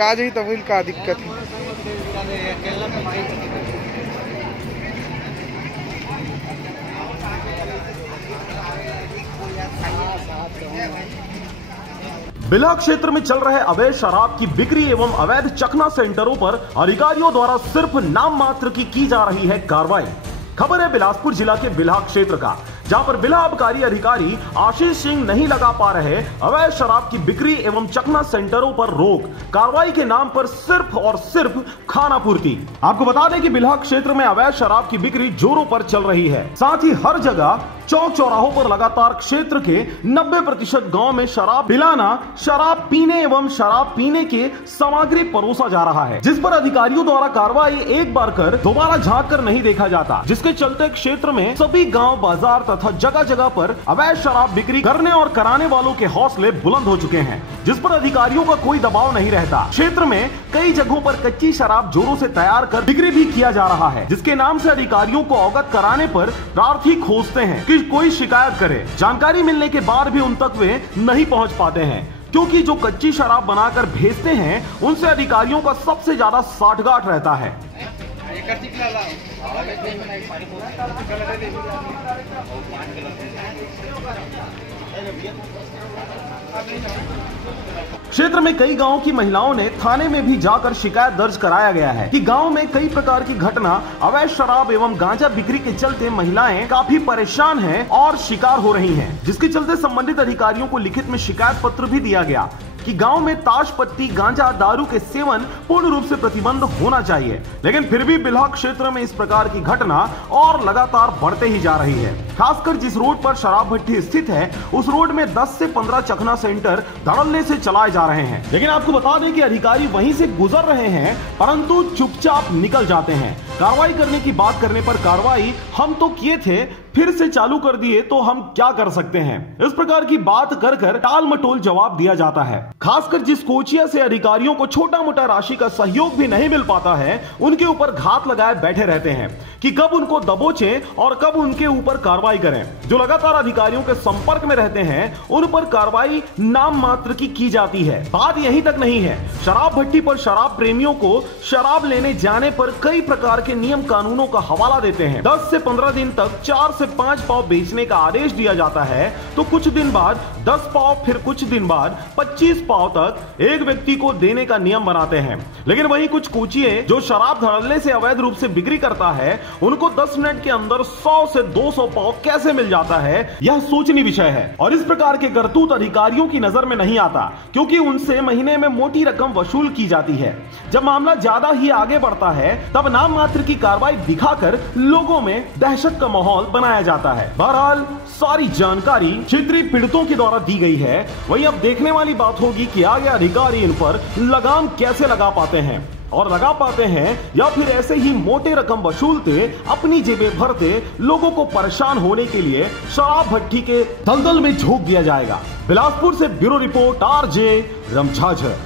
आज ही तविल का दिक्कत है। बिल्हा क्षेत्र में चल रहे अवैध शराब की बिक्री एवं अवैध चखना सेंटरों पर अधिकारियों द्वारा सिर्फ नाम मात्र की जा रही है कार्रवाई। खबर है बिलासपुर जिला के बिल्हा क्षेत्र का, जहां पर बिल्हा आबकारी अधिकारी आशीष सिंह नहीं लगा पा रहे अवैध शराब की बिक्री एवं चखना सेंटरों पर रोक। कार्रवाई के नाम पर सिर्फ और सिर्फ खाना पूर्ति। आपको बता दें कि बिल्हा क्षेत्र में अवैध शराब की बिक्री जोरों पर चल रही है। साथ ही हर जगह चौक चौराहों पर लगातार क्षेत्र के 90% गांव में शराब पिलाना, शराब पीने एवं शराब पीने के सामग्री परोसा जा रहा है, जिस पर अधिकारियों द्वारा कार्रवाई एक बार कर दोबारा झांक कर नहीं देखा जाता, जिसके चलते क्षेत्र में सभी गांव बाजार तथा जगह जगह पर अवैध शराब बिक्री करने और कराने वालों के हौसले बुलंद हो चुके हैं, जिस पर अधिकारियों का कोई दबाव नहीं रहता। क्षेत्र में कई जगहों पर कच्ची शराब जोरों से तैयार कर बिक्री भी किया जा रहा है, जिसके नाम से अधिकारियों को अवगत कराने पर प्रार्थी खोजते हैं कि कोई शिकायत करे। जानकारी मिलने के बाद भी उन तक वे नहीं पहुंच पाते हैं, क्योंकि जो कच्ची शराब बनाकर भेजते हैं उनसे अधिकारियों का सबसे ज्यादा साठगांठ रहता है। क्षेत्र में कई गांवों की महिलाओं ने थाने में भी जाकर शिकायत दर्ज कराया गया है कि गांव में कई प्रकार की घटना अवैध शराब एवं गांजा बिक्री के चलते महिलाएं काफी परेशान हैं और शिकार हो रही हैं, जिसके चलते संबंधित अधिकारियों को लिखित में शिकायत पत्र भी दिया गया कि गांव में ताश पत्ती, गांजा, दारू के सेवन पूर्ण रूप से प्रतिबंध होना चाहिए। लेकिन फिर भी बिल्हा क्षेत्र में इस प्रकार की घटना और लगातार बढ़ते ही जा रही है। खासकर जिस रोड पर शराब भट्टी स्थित है उस रोड में 10 से 15 चखना सेंटर धड़ल्ले से चलाए जा रहे हैं। लेकिन आपको बता दें कि अधिकारी वहीं से गुजर रहे हैं परंतु चुपचाप निकल जाते हैं। कार्रवाई करने की बात करने पर कार्रवाई हम तो किए थे, फिर से चालू कर दिए तो हम क्या कर सकते हैं, इस प्रकार की बात कर कर टाल मटोल जवाब दिया जाता है। खासकर जिस कोचिया से अधिकारियों को छोटा मोटा राशि का सहयोग भी नहीं मिल पाता है उनके ऊपर घात लगाए बैठे रहते हैं कि कब उनको दबोचें और कब उनके ऊपर कार्रवाई करें। जो लगातार अधिकारियों के संपर्क में रहते हैं उन पर कार्रवाई नाम मात्र की जाती है। बात यहीं तक नहीं है, शराब भट्टी पर शराब प्रेमियों को शराब लेने जाने पर कई प्रकार के नियम कानूनों का हवाला देते हैं। 10 से 15 दिन तक 4 से 5 पाव बेचने का आदेश दिया जाता है, तो कुछ दिन बाद 10 पाव, फिर कुछ दिन बाद 25 पाव तक एक व्यक्ति को देने का नियम बनाते हैं। लेकिन वहीं कुछ कोचिए जो शराब धड़ल्ले से अवैध रूप से बिक्री करता है उनको 10 मिनट के अंदर 100 से 200 पाव कैसे मिल जाता है, यह सोचनीय विषय है। और इस प्रकार के करतूत अधिकारियों की नजर में नहीं आता, क्योंकि उनसे महीने में मोटी रकम वसूल की जाती है। जब मामला ज्यादा ही आगे बढ़ता है तब नाम मात्र की कार्रवाई दिखाकर लोगों में दहशत का माहौल बनाया जाता है। बहरहाल सारी जानकारी क्षेत्रीय पीड़ितों के द्वारा दी गई है। वही अब देखने वाली बात होगी कि आगे अधिकारी इन पर लगाम कैसे लगा पाते हैं और लगा पाते हैं या फिर ऐसे ही मोटे रकम वसूलते अपनी जेबें भरते लोगों को परेशान होने के लिए शराब भट्टी के दलदल में झोंक दिया जाएगा। बिलासपुर से ब्यूरो रिपोर्ट RJ रमझाझर।